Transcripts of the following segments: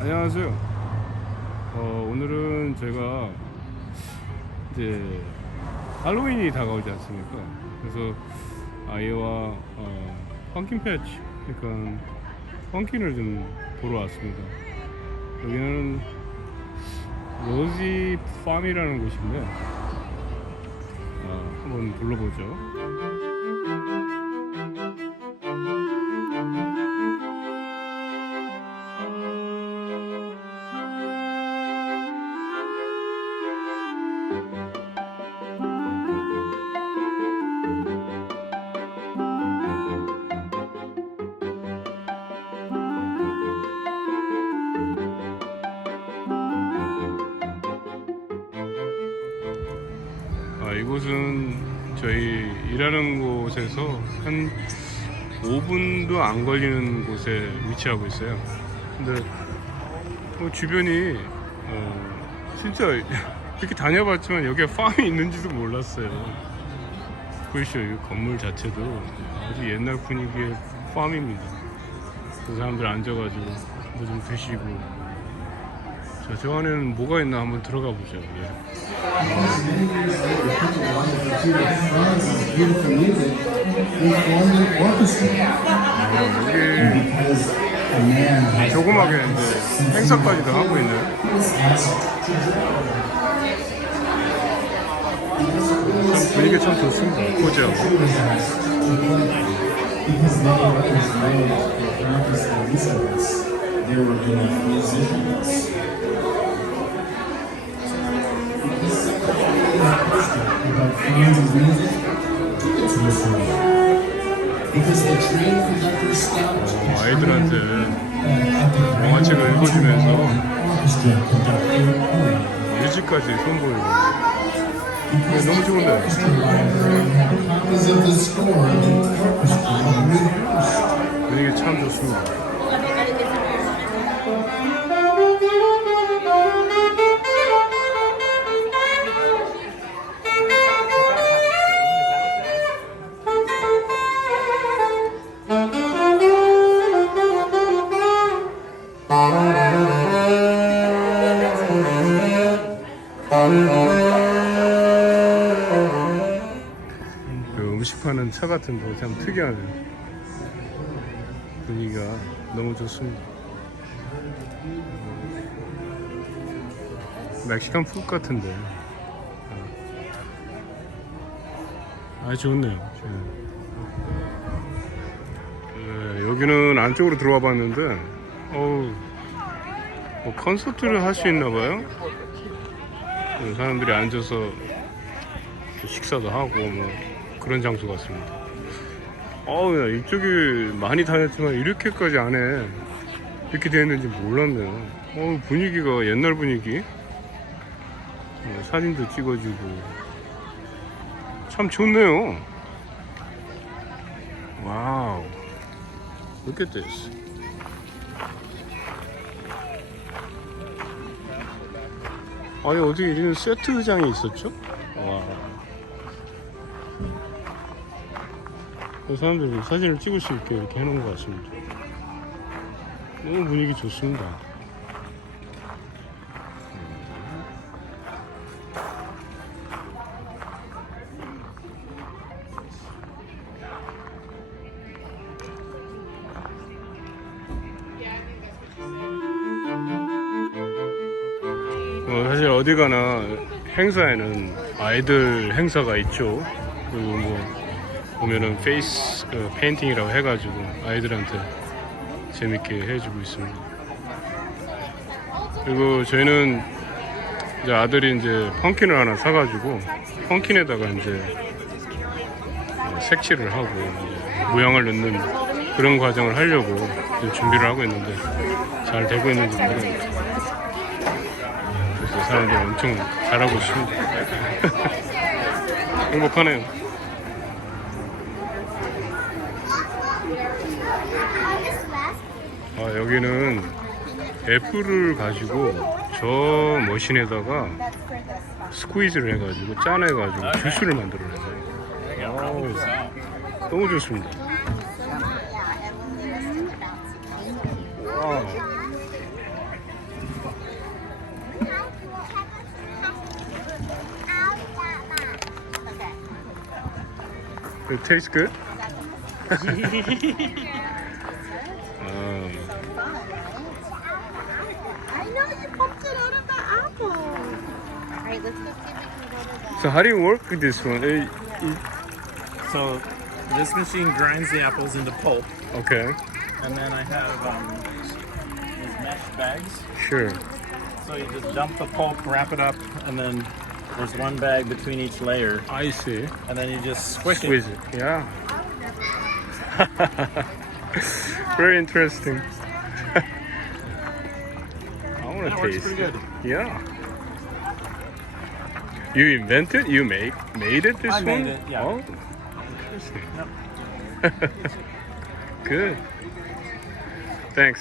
안녕하세요. 어, 오늘은 제가 이제 할로윈이 다가오지 않습니까? 그래서 아이와 어, 펑킨 패치, 그러니까 펑킨을 좀 보러 왔습니다. 여기는 로지 팜이라는 곳인데 어, 한번 불러보죠. 이곳은 저희 일하는 곳에서 한 5분도 안 걸리는 곳에 위치하고 있어요. 근데 뭐 주변이 어, 진짜 이렇게 다녀봤지만 여기에 팜이 있는지도 몰랐어요. 보이시죠? 이 건물 자체도 아주 옛날 분위기의 팜입니다. 그 사람들 앉아가지고 뭐 좀 드시고 자, 저 안에는 뭐가 있나 한번 들어가 보죠. 예. has 조그맣게 이제 행사까지도 하고 있네요. 참 분위기 참 좋습니다. because of music, stopped 어, 아이들한테 동화책을 읽어주면서. 뮤직까지 선보이고 네, 너무 좋은데. 분위기 참 좋습니다. 그 음식 파는 차 같은 거참 특이하네요. 분위기가 너무 좋습니다. 멕시칸 푸드 같은데. 아, 좋네요. 네, 여기는 안쪽으로 들어와 봤는데, 어우, 뭐 콘서트를 할 수 있나 봐요. 네, 사람들이 앉아서 식사도 하고 뭐 그런 장소 같습니다. 어우, 야, 이쪽이 많이 다녔지만 이렇게까지 안에 이렇게 되어 있는지 몰랐네요. 어우, 분위기가 옛날 분위기. 어, 사진도 찍어주고. 참 좋네요. 와우. Look at. 아니, 어떻게 이런 세트 의장이 있었죠? 와. 그 사람들이 사진을 찍을 수 있게 이렇게 해놓은 것 같습니다. 너무 분위기 좋습니다. 사실 어디 가나 행사에는 아이들 행사가 있죠. 그리고 뭐 보면은 페이스 어, 페인팅이라고 해가지고 아이들한테 재밌게 해주고 있습니다. 그리고 저희는 이제 아들이 이제 펑킨을 하나 사가지고 펑킨에다가 이제 어, 색칠을 하고 이제 모양을 넣는 그런 과정을 하려고 준비를 하고 있는데 잘 되고 있는지 모르겠어요. 그래서 사람들 엄청 잘하고 있습니다. 행복하네요. 아, 여기는 애플을 가지고 저 머신에다가 스퀴즈를 해가지고 짜내가지고 주스를 만들어내요. 아우, 너무 좋습니다. 와 It tastes good? um, I know you popped it out of the apple. All right, let's go see if we can go to the. so how do you work with this one? It- it- So this machine grinds the apples into pulp, okay, and then I have um, these mesh bags. sure. So you just dump the pulp, wrap it up, and then there's one bag between each layer, I see. and then you just squish it. Squeeze it. Yeah. Very interesting. I want That to works taste pretty it. good. Yeah. You invented? You made made it this I one? made it, yeah. Oh, interesting. Good. Thanks.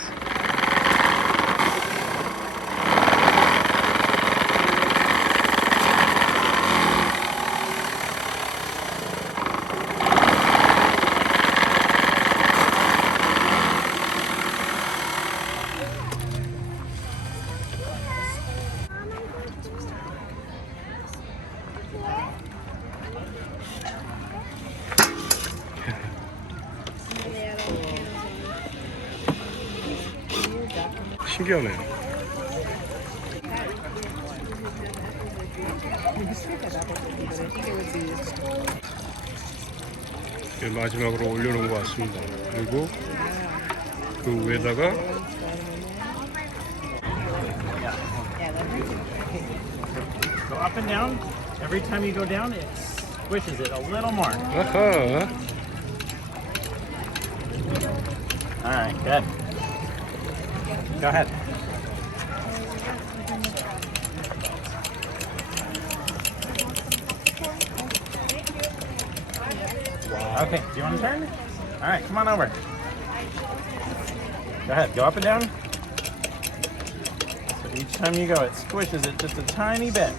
신기하네. 마지막으로 올려놓은 것 같습니다. 그리고 그 위에다가 Go up and down. Every time you go down, it squishes it a little more. 아하 All right, good. Go ahead. Okay, do you want to turn? All right, come on over. Go ahead, go up and down. So each time you go, it squishes it just a tiny bit.